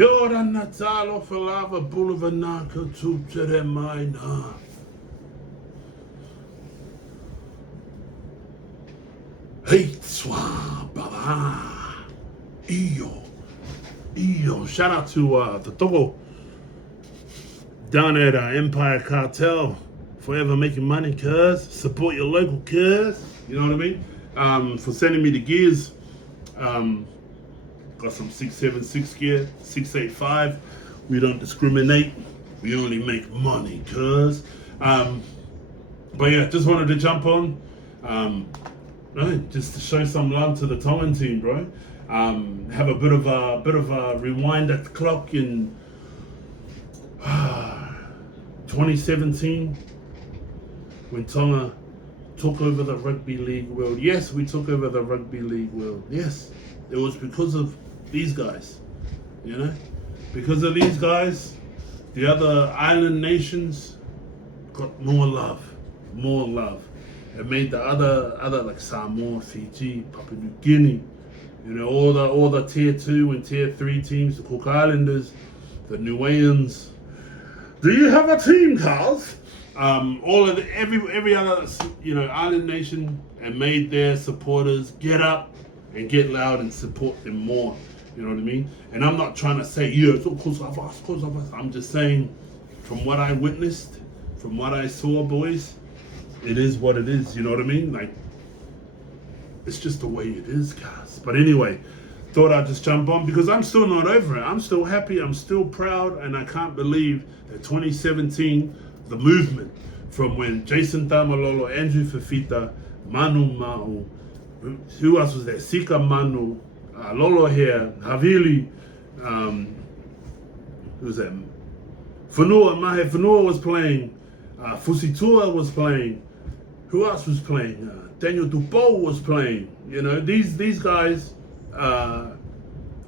Kia ora Natalo Falava Boulevard Tutere Maina. Hey Swa Baba. Iyo. Shout out to the Togo down at Empire Cartel. Forever making money, cuz. Support your local cuz. You know what I mean? For sending me the gears. Got some 676 gear, 685. We don't discriminate. We only make money, cuz. But yeah, just wanted to jump on. Right, just to show some love to the Tongan team, bro. Have a bit of a rewind at the clock in 2017 when Tonga took over the rugby league world. Yes, we took over the rugby league world. Yes, it was because of these guys, you know? Because of these guys, the other island nations got more love. It made the other like Samoa, Fiji, Papua New Guinea, you know, all the tier 2 and tier 3 teams, the Cook Islanders, the Niueans. Do you have a team, Carls? All of every other, you know, island nation, and made their supporters get up and get loud and support them more. You know what I mean? And I'm not trying to say, yeah, it's all cause of us. I'm just saying, from what I witnessed, from what I saw, boys, it is what it is. You know what I mean? Like, it's just the way it is, guys. But anyway, thought I'd just jump on because I'm still not over it. I'm still happy. I'm still proud, and I can't believe that 2017, the movement from when Jason Tamalolo, Andrew Fafita, Manu Ma'u, who else was there? Sika Manu, Lolo here, Havili, who was that? Fanua was playing, Fusitua was playing, who else was playing? Daniel Dupo was playing. You know, these guys are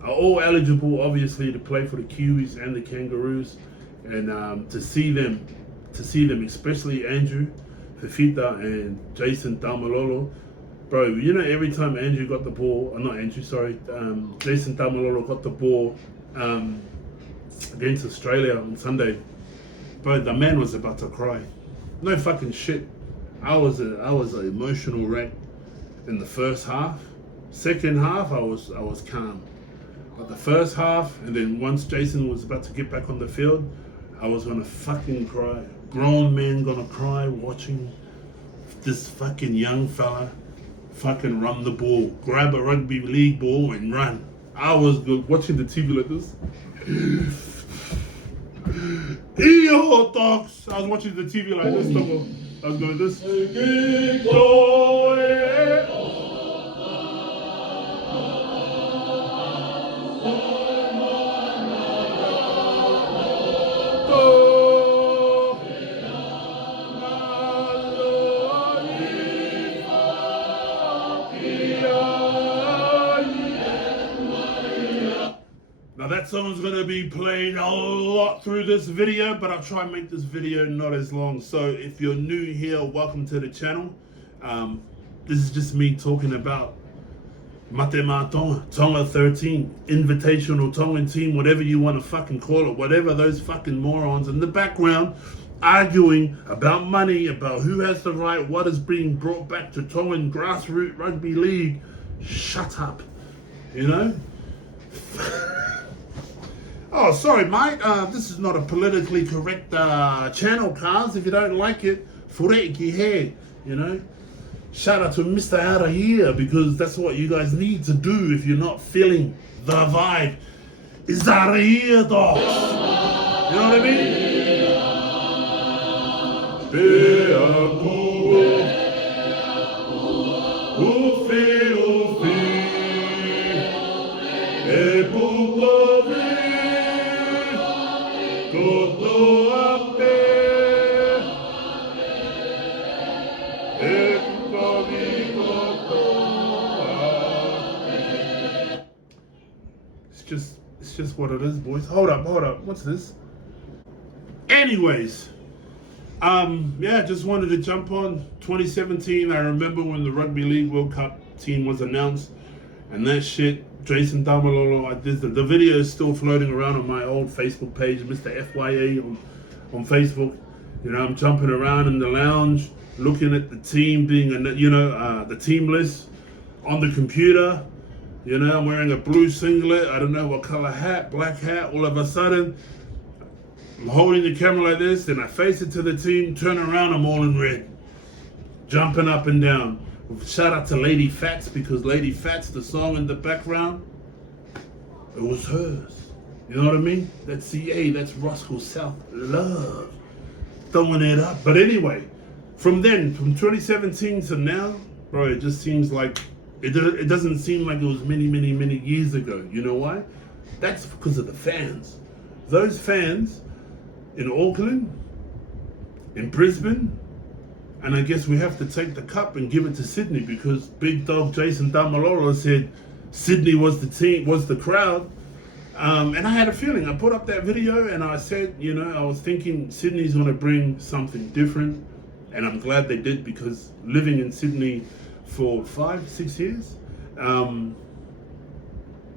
all eligible, obviously, to play for the Kiwis and the Kangaroos, and to see them, especially Andrew Fafita and Jason Tamalolo. Bro, you know, every time Andrew got the ball, Jason Tamalolo got the ball against Australia on Sunday, bro, the man was about to cry. No fucking shit. I was an emotional wreck in the first half. Second half, I was calm. But the first half, and then once Jason was about to get back on the field, I was gonna fucking cry. Grown man gonna cry watching this fucking young fella fucking run the ball, grab a rugby league ball and run. I was good watching the TV like this. Yo, dogs! I was watching the TV like this. I was going this. Now that song's gonna be played a lot through this video, but I'll try and make this video not as long. So if you're new here, welcome to the channel. This is just me talking about Matema Tonga 13, Invitational Tongan team, whatever you want to fucking call it, whatever those fucking morons in the background arguing about money, about who has the right, what is being brought back to Tongan grassroots rugby league. Shut up, you know? Oh, sorry, mate. This is not a politically correct channel, cars. If you don't like it, fureki he, you know. Shout out to Mr. Out of Here, because that's what you guys need to do if you're not feeling the vibe. Is out of here, dogs. You know what I mean? It's just what it is, boys. Hold up. What's this? Anyways, yeah, just wanted to jump on 2017. I remember when the Rugby League World Cup team was announced, and that shit Jason Damalolo. The video is still floating around on my old Facebook page, Mr. FYA on Facebook. You know, I'm jumping around in the lounge, looking at the team the team list on the computer. You know, I'm wearing a blue singlet, I don't know what color hat, black hat. All of a sudden, I'm holding the camera like this, then I face it to the team, turn around, I'm all in red. Jumping up and down. Shout out to Lady Fats, because Lady Fats, the song in the background, it was hers. You know what I mean? That's CA, that's Roscoe South Love. Throwing it up. But anyway, from 2017 to now, bro, it just seems like, it doesn't seem like it was many years ago. You know why? That's because of the fans. Those fans in Auckland, in Brisbane, and I guess we have to take the cup and give it to Sydney, because big dog Jason Damalolo said Sydney was the team, was the crowd. And I had a feeling. I put up that video and I said, you know, I was thinking Sydney's going to bring something different. And I'm glad they did, because living in Sydney for 5-6 years,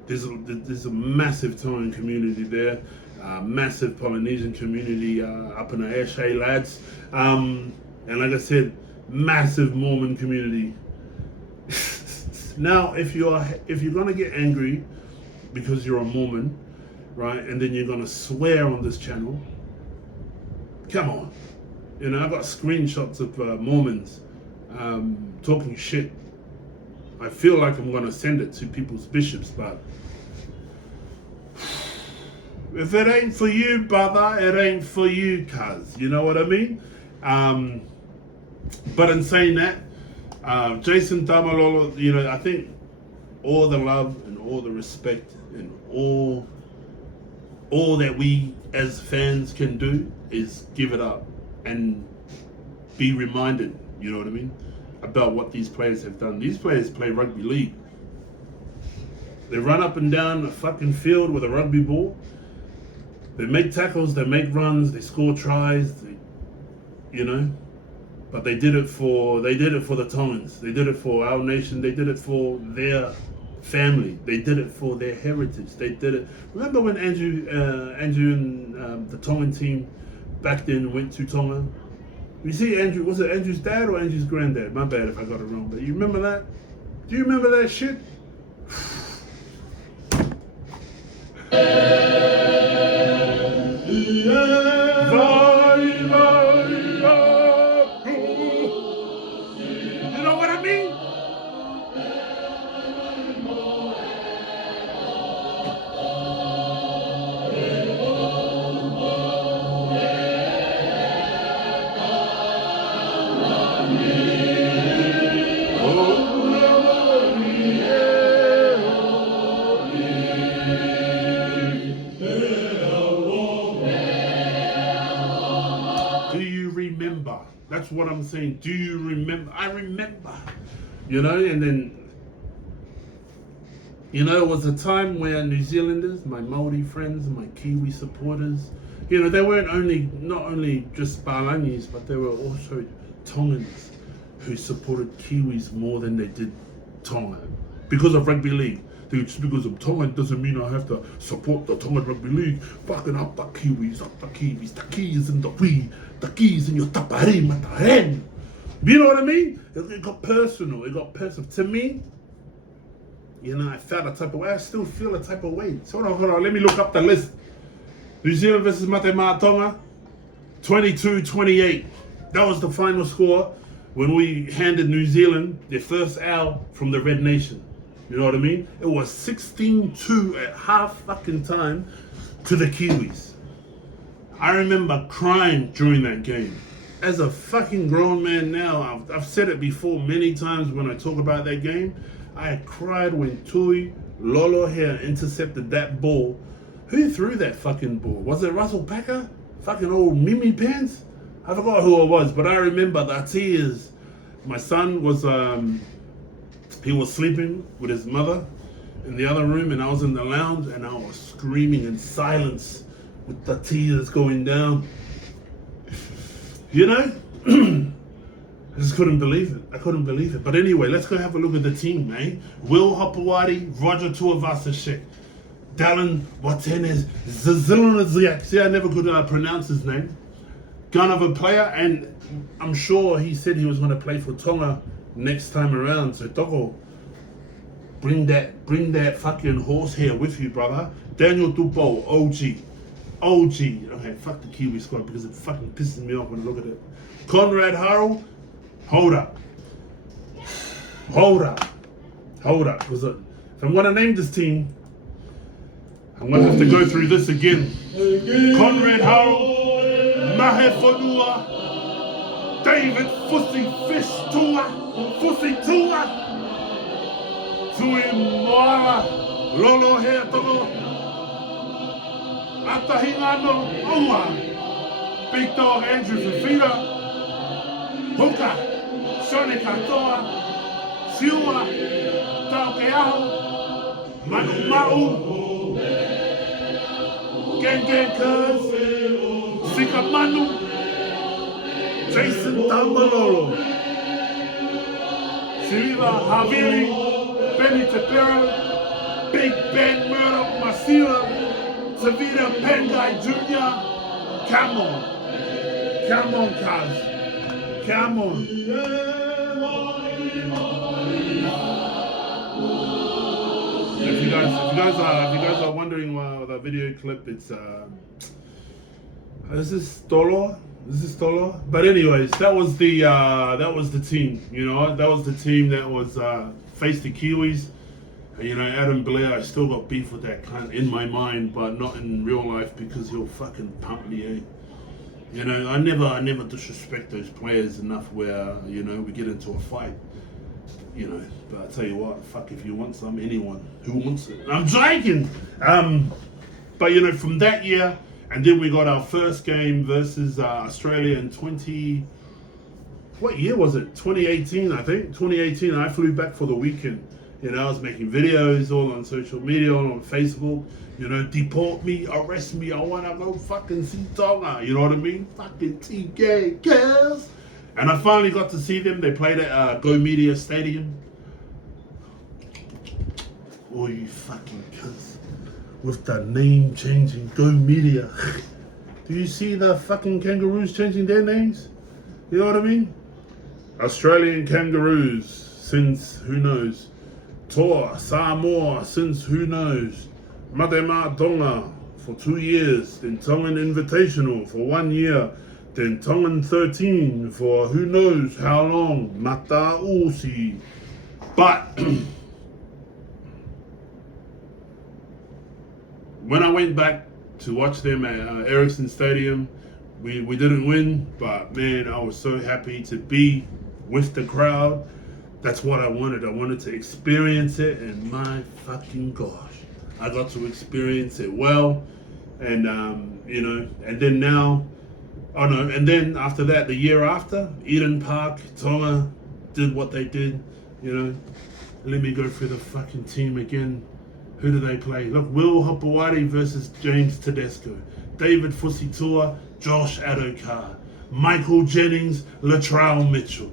there's a massive Tongan community there, massive Polynesian community up in the Eshe lads. And like I said, massive Mormon community. Now, if you're gonna get angry because you're a Mormon, right, and then you're gonna swear on this channel, come on. You know, I've got screenshots of Mormons talking shit. I feel like I'm gonna send it to people's bishops, but if it ain't for you, brother, it ain't for you, cuz. You know what I mean? But in saying that, Jason Damalolo, you know, I think all the love and all the respect and all that we as fans can do is give it up and be reminded, you know what I mean, about what these players have done. These players play rugby league. They run up and down a fucking field with a rugby ball. They make tackles, they make runs, they score tries, you know. But they did it for the Tongans. They did it for our nation. They did it for their family. They did it for their heritage. They did it. Remember when Andrew and the Tongan team back then went to Tonga? You see, Andrew, was it Andrew's dad or Andrew's granddad? My bad if I got it wrong. But you remember that? Do you remember that shit? That's what I'm saying. Do you remember? I remember. You know, and then, you know, it was a time where New Zealanders, my Maori friends, my Kiwi supporters, you know, they weren't not only just Palangis, but they were also Tongans who supported Kiwis more than they did Tonga because of rugby league. Just because I'm Tongan doesn't mean I have to support the Tongan Rugby League. Fucking up the Kiwis, the keys in the wee, the keys in your tapare mataren. You know what I mean? It got personal. To me, you know, I felt a type of way. I still feel a type of way. So hold on. Let me look up the list. New Zealand versus Mate Tonga, 22-28. That was the final score when we handed New Zealand their first L from the Red Nation. You know what I mean? It was 16-2 at half fucking time to the Kiwis. I remember crying during that game. As a fucking grown man now, I've said it before many times when I talk about that game. I cried when Tui Lolo here intercepted that ball. Who threw that fucking ball? Was it Russell Packer? Fucking old Mimi Pants? I forgot who it was, but I remember the tears. My son was he was sleeping with his mother in the other room, and I was in the lounge, and I was screaming in silence with the tears going down. You know? I just couldn't believe it. I couldn't believe it. But anyway, let's go have a look at the team, eh? Will Hopewadi, Roger Tuivasa-Sheck, Dallin Watenes, Zazilanaziak. See, I never could pronounce his name. Gun of a player, and I'm sure he said he was going to play for Tonga next time around. So Toko, bring that fucking horsehair with you, brother. Daniel Tupou, OG. Okay, fuck the Kiwi squad because it fucking pisses me off when I look at it. Conrad Harrell, hold up. Because if I'm going to name this team, I'm going to have to go through this again. Conrad Harrell, Mahe Fonua, David Fussy Tua, Tui Moala, Lolo Heatoro, Atahingano, ouaahh, Big Dog Andrew Fafita, Huka, Shone Katoa, Siua, Taukeaho, Manu Mau, Gang Cuz, Sika Manu, Jason Tamalolo, Siliva Havili, Benny Tapera, Big Ben Murdoch Masila, Tavita Pengai Jr. Come on, cuz. Come on. If you guys are wondering why the video clip, it's this is Tolo. But anyways, that was the team. You know, that was the team that was faced the Kiwis. You know, Adam Blair, I still got beef with that cunt in my mind, but not in real life because he'll fucking pump me, eh? You know, I never disrespect those players enough where, you know, we get into a fight. You know, but I tell you what, fuck if you want some, anyone who wants it. I'm joking! But you know, from that year, and then we got our first game versus Australia in what year was it? 2018, I think. 2018, I flew back for the weekend. You know, I was making videos all on social media, all on Facebook. You know, deport me, arrest me, I wanna go fucking see Tonga. You know what I mean? Fucking TK girls. And I finally got to see them. They played at Go Media Stadium. Oh, you fucking cunts. With the name changing, Go Media. Do you see the fucking Kangaroos changing their names? You know what I mean? Australian Kangaroos since who knows. Toa, Samoa since who knows. Matema Tonga for 2 years. Then Tongan Invitational for 1 year. Then Tongan 13 for who knows how long. Mata Usi. But when I went back to watch them at Ericsson Stadium, we didn't win, but man, I was so happy to be with the crowd. That's what I wanted. I wanted to experience it, and my fucking gosh, I got to experience it well. And you know, and then and then after that, the year after, Eden Park, Tonga did what they did. You know, let me go through the fucking team again. Who do they play? Look, Will Hopewadi versus James Tedesco, David Fusitua, Josh Adokar, Michael Jennings, Latrell Mitchell,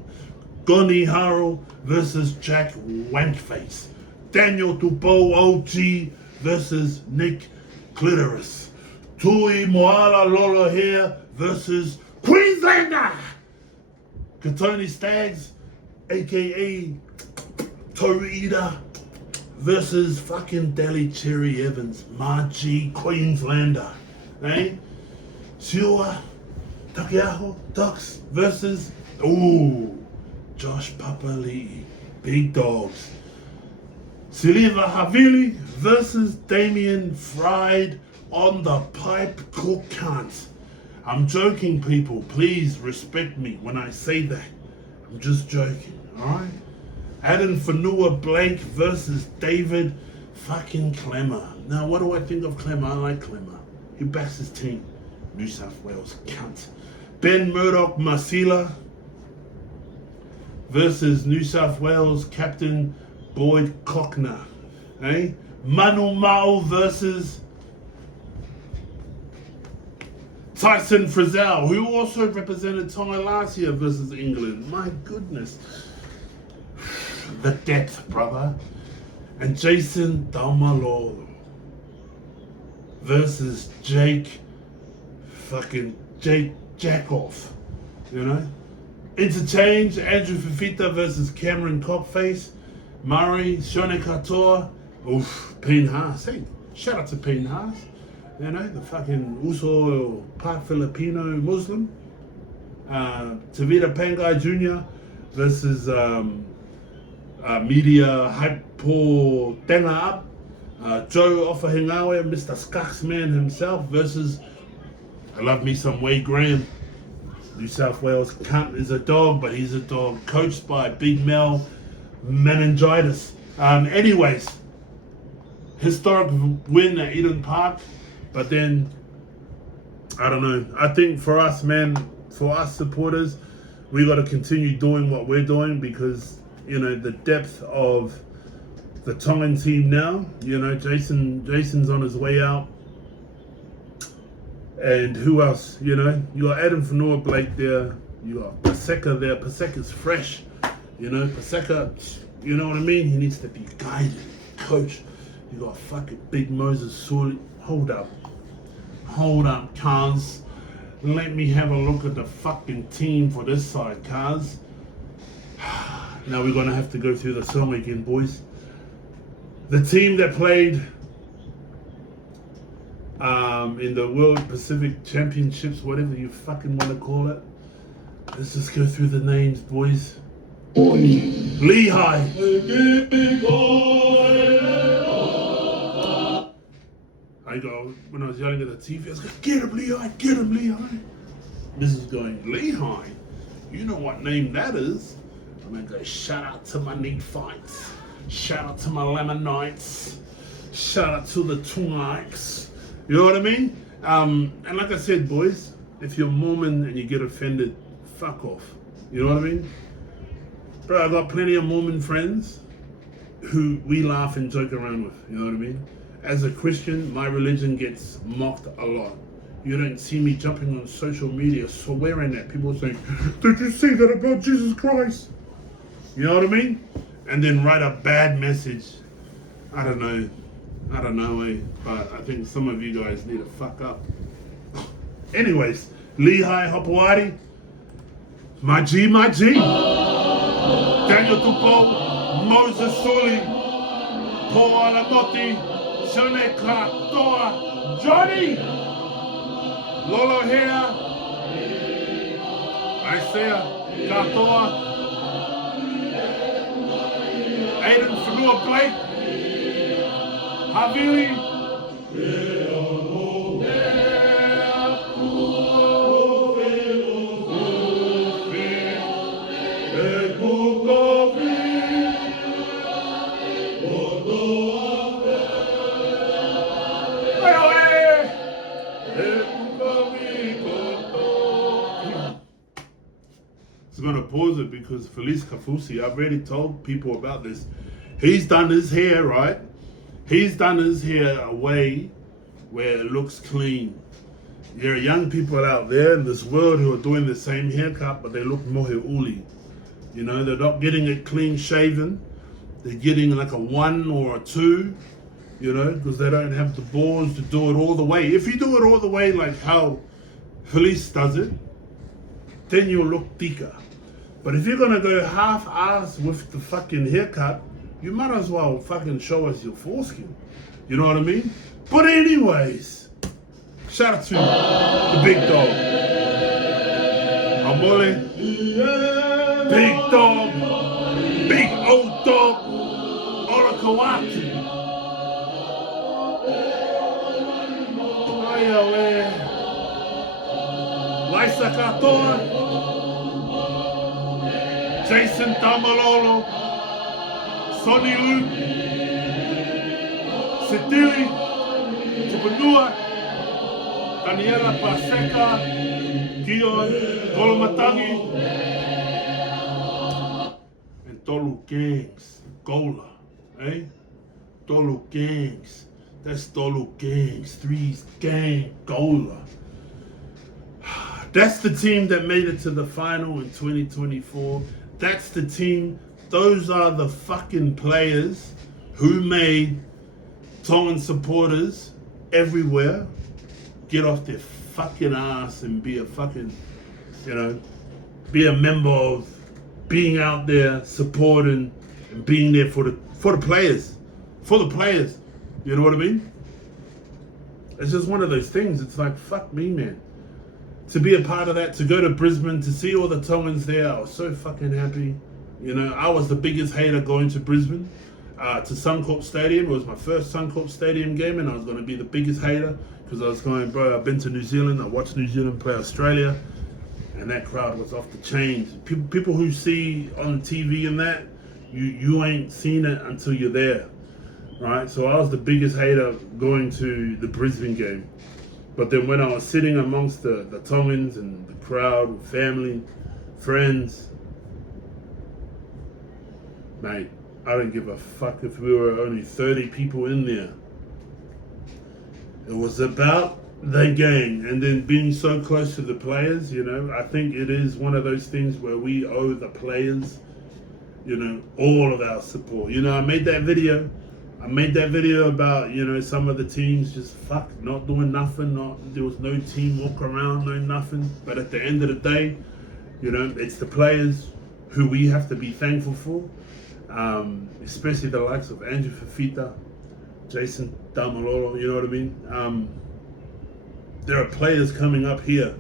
Goni Harrell versus Jack Wankface, Daniel Tupou OG versus Nick Clitoris, Tui Moala Lolo here versus Queenslander, Katoni Staggs, aka Torida, versus fucking Delhi Cherry Evans, Margie Queenslander, eh? Siua Takeaho Ducks versus Josh Papali'i, Big Dogs. Siliva Havili versus Damien Fried on the pipe cook cunt. I'm joking, people. Please respect me when I say that. I'm just joking, alright? Adam Fanua Blank versus David fucking Clemmer. Now, what do I think of Clemmer? I like Clemmer. He backs his team. New South Wales cunt. Ben Murdoch Masila versus New South Wales captain Boyd Cockner. Eh? Manu Mao versus Tyson Frizzell, who also represented Tonga last year versus England. My goodness. The depth, brother. And Jason Taumalolo versus Jake Jackoff. You know? Interchange, Andrew Fifita versus Cameron Cockface. Murray, Shone Katoa. Oof, Payne Haas. Hey, shout out to Payne Haas. You know, the fucking Uso part Filipino Muslim. Tavita Pangai Jr. versus Media Hypo Tenga Up. Joe Ofahingawe, Mr. Skaksman himself versus, I love me some Wade Graham. New South Wales cunt is a dog, but he's a dog coached by Big Mel Meningitis. Anyways, historic win at Eden Park, but then, I don't know. I think for us, man, for us supporters, we got to continue doing what we're doing because, you know, the depth of the Tongan team now, you know, Jason's on his way out. And who else? You know, you got Adam Fanua Blake there. You got Paseka there. Paseka's fresh. You know, Paseka, you know what I mean? He needs to be guided, coached. You got fucking Big Moses Suli. Hold up, cuz. Let me have a look at the fucking team for this side, cuz. Now we're gonna have to go through the song again, boys. The team that played in the World Pacific Championships, whatever you fucking want to call it. Let's just go through the names, boys. Lehigh. I go, when I was yelling at the TV, I was going, get him, Lehigh, get him, Lehigh. This is going, Lehigh? You know what name that is? I'm going to go, shout out to my Nephites. Shout out to my Lamanites. Shout out to the Tungites. You know what I mean? And like I said, boys, if you're Mormon and you get offended, fuck off. You know what I mean? Bro, I got plenty of Mormon friends who we laugh and joke around with. You know what I mean? As a Christian, my religion gets mocked a lot. You don't see me jumping on social media swearing at people saying, did you say that about Jesus Christ? You know what I mean? And then write a bad message. I don't know, but I think some of you guys need to fuck up. Anyways, Lehigh Hopewadi, my G. Daniel Tupo, Moses Suli, Paul Alamotti, Shone Katoa, Johnny, Lolo Hea, Isaiah Katoa, Aiden Fanua Blake, Havili, I'm going to pause it because Felice Kafusi, I've already told people about this. He's done his hair, right? He's done his hair a way where it looks clean. There are young people out there in this world who are doing the same haircut, but they look mohe uli. You know, they're not getting it clean shaven. They're getting like a 1 or a 2, you know, because they don't have the balls to do it all the way. If you do it all the way like how Felice does it, then you'll look thicker. But if you're gonna go half-ass with the fucking haircut, you might as well fucking show us your foreskin. You know what I mean? But anyways, shout out to the big dog. Amole, big dog, big old dog, Orakawaki. Laisa Katoa, Jason Tamalolo, Sonny Lu, Setili, Tupanua, Daniela Paseka, Gion, Golomatangi, and Tolu Gangs, Gola, eh? Tolu Gangs, that's Tolu Gangs, 3's gang, Gola. That's the team that made it to the final in 2024. That's the team. Those are the fucking players who made Tongan supporters everywhere get off their fucking ass and be a fucking, be a member of being out there supporting and being there for the players. For the players. You know what I mean? It's just one of those things. It's like, fuck me, man. To be a part of that, to go to Brisbane, to see all the Tongans there, I was so fucking happy. I was the biggest hater going to Brisbane, to Suncorp Stadium. It was my first Suncorp Stadium game, and I was going to be the biggest hater because I was going, bro, I've been to New Zealand, I watched New Zealand play Australia, and that crowd was off the chains. People who see on TV and that, you ain't seen it until you're there, right? So I was the biggest hater going to the Brisbane game. But then when I was sitting amongst the Tongans and the crowd, family, friends, mate, I don't give a fuck if we were only 30 people in there. It was about the game, and then being so close to the players, I think it is one of those things where we owe the players, all of our support. I made that video about, some of the teams just not doing nothing. There was no team walk around, no nothing. But at the end of the day, it's the players who we have to be thankful for. Especially the likes of Andrew Fafita, Jason Damalolo, you know what I mean? There are players coming up here,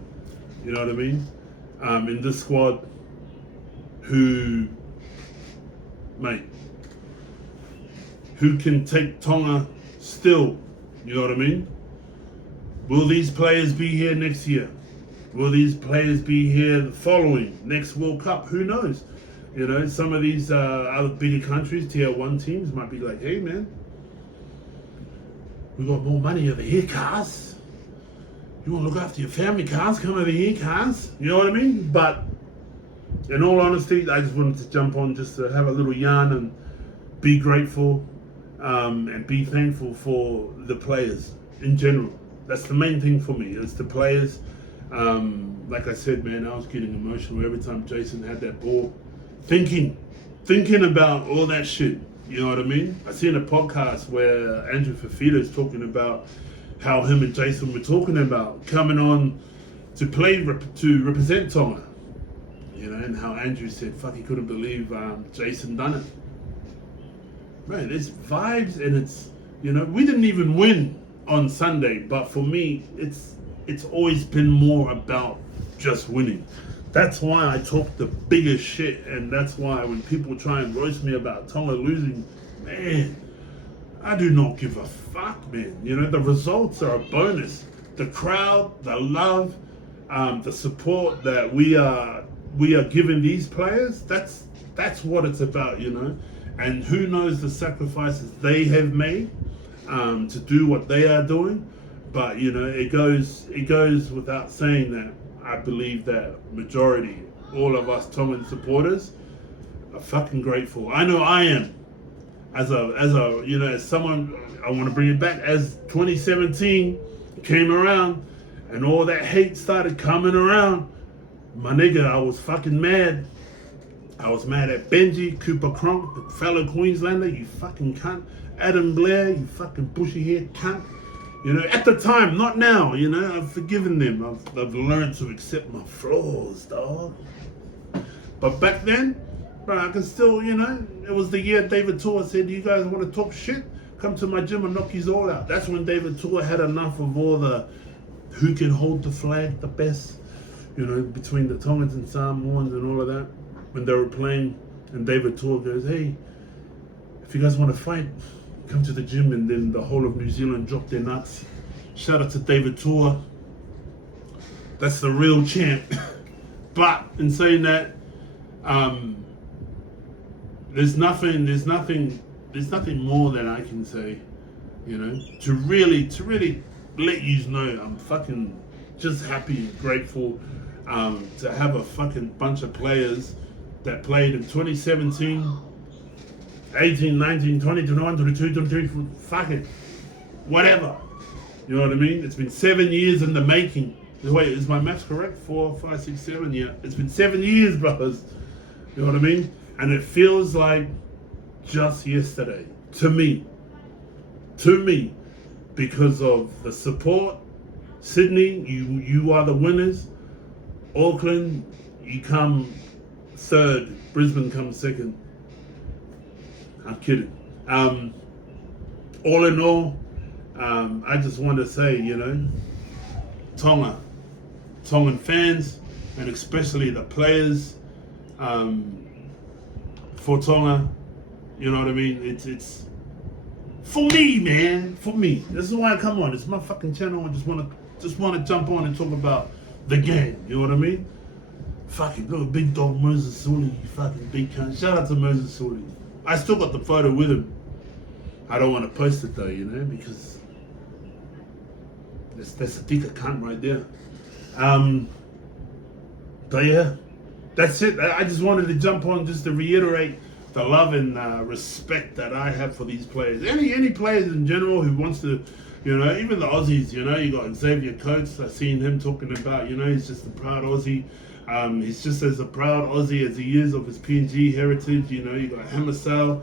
you know what I mean? In this squad who can take Tonga still, you know what I mean? Will these players be here next year? Will these players be here the following, next World Cup? Who knows? Some of these other bigger countries, tier 1 teams might be like, hey man, we got more money over here, cars. You want to look after your family, cars? Come over here, cars. You know what I mean? But in all honesty, I just wanted to jump on just to have a little yarn and be grateful and be thankful for the players in general. That's the main thing for me. It's the players. Like I said, man, I was getting emotional every time Jason had that ball. Thinking about all that shit. You know what I mean? I seen a podcast where Andrew Fafita is talking about how him and Jason were talking about coming on to play to represent Tonga. And how Andrew said, fuck, he couldn't believe Jason done it. Man, it's vibes, and it's, we didn't even win on Sunday, but for me, it's always been more about just winning. That's why I talk the biggest shit, and that's why when people try and roast me about Tonga losing, man, I do not give a fuck, man. The results are a bonus. The crowd, the love, the support that we are giving these players, that's what it's about, And who knows the sacrifices they have made to do what they are doing. But, it goes without saying that I believe that majority, all of us Tongan supporters, are fucking grateful. I know I am. As someone, I want to bring it back. As 2017 came around and all that hate started coming around, my nigga, I was fucking mad. I was mad at Benji, Cooper Cronk, the fellow Queenslander, you fucking cunt. Adam Blair, you fucking bushy haired cunt. At the time, not now, I've forgiven them. I've learned to accept my flaws, dog. But back then, bro, I can still, it was the year David Tua said, you guys want to talk shit? Come to my gym and knock you all out. That's when David Tua had enough of all the who can hold the flag the best, between the Tongans and Samoans and all of that. When they were playing, and David Tua goes, hey, if you guys want to fight, come to the gym. And then the whole of New Zealand dropped their nuts. Shout out to David Tua. That's the real champ. But in saying that, there's nothing more that I can say, to really let you know I'm fucking just happy and grateful to have a fucking bunch of players that played in 2017, 18, 19, 20, 21, 22, 23, fuck it, whatever. You know what I mean? It's been 7 years in the making. Wait, is my maths correct? 4, 5, 6, 7. Yeah, it's been 7 years, brothers. You know what I mean? And it feels like just yesterday to me, because of the support. Sydney, you are the winners. Auckland, you come third. Brisbane comes second. I'm kidding. All in all, I just want to say, Tongan fans, and especially the players for Tonga, you know what I mean? It's for me, man. For me. This is why I come on. It's my fucking channel. I just wanna jump on and talk about the game. You know what I mean? Fucking little big dog Moses Sully, you fucking big cunt. Shout out to Moses Sully. I still got the photo with him. I don't want to post it though, because that's a dick cunt right there. But yeah, that's it. I just wanted to jump on just to reiterate the love and respect that I have for these players. Any players in general who wants to, even the Aussies, you got Xavier Coates. I've seen him talking about, he's just a proud Aussie. He's just as a proud Aussie as he is of his PNG heritage. You got Hammersell,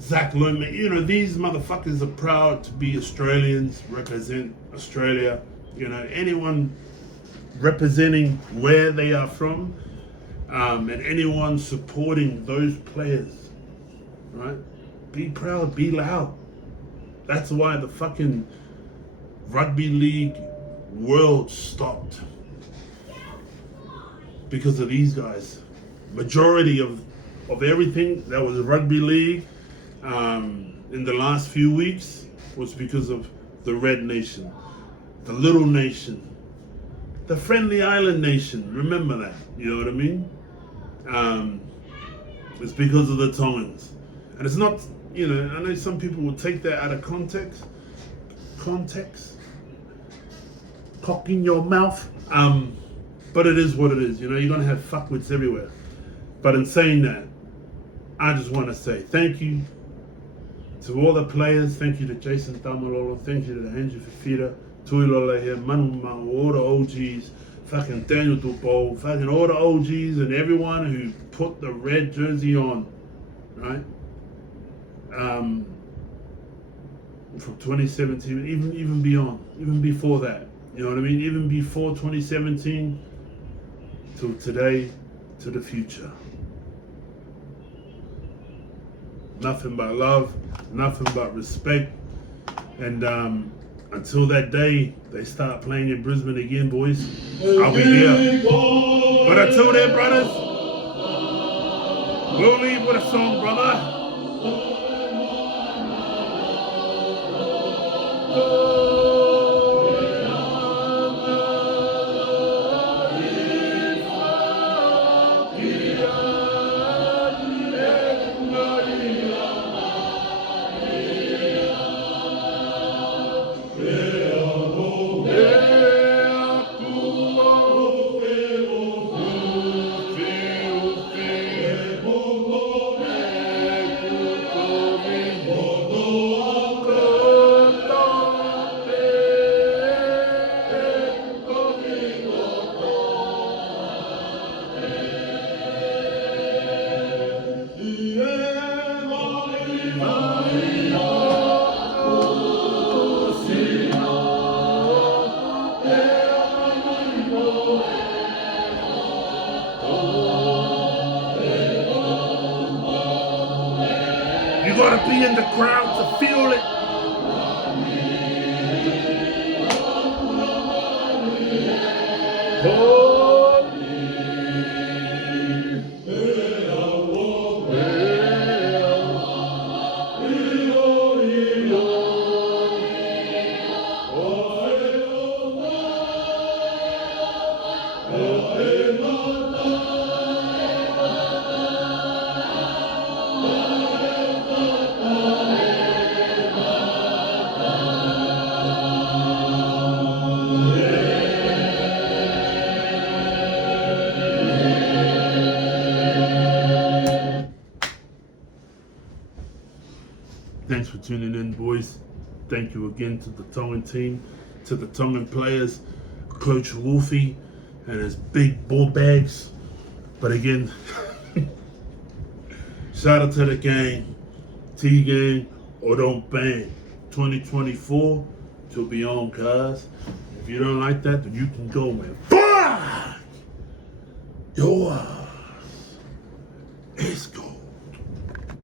Zach Loman. These motherfuckers are proud to be Australians, represent Australia. Anyone representing where they are from, and anyone supporting those players, right? Be proud, be loud. That's why the fucking rugby league world stopped. Because of these guys. Majority of everything that was rugby league in the last few weeks was because of the Red Nation, the little nation, the friendly island nation. Remember that, you know what I mean? It's because of the Tongans. And it's not, I know some people will take that out of context, cock in your mouth. But it is what it is. You're going to have fuckwits everywhere. But in saying that, I just want to say thank you to all the players. Thank you to Jason Tamalolo. Thank you to Andrew Fafita, Tuilola here, Manu Mau, all the OGs, fucking Daniel Dupo, fucking all the OGs and everyone who put the red jersey on, right? From 2017, even beyond, even before that. You know what I mean? Even before 2017 till today, to the future. Nothing but love, nothing but respect. And until that day they start playing in Brisbane again, boys, I'll be there. But until then, brothers, we'll leave with a song, brother. You gotta be in the crowd to feel it. Thanks for tuning in, boys. Thank you again to the Tongan team. to the Tongan players, Coach Wolfie and his big ball bags. But again, shout out to the gang, T-Gang, or don't bang. 2024 to be on, guys. If you don't like that, then you can go, man. Fuck! Yo, it's go.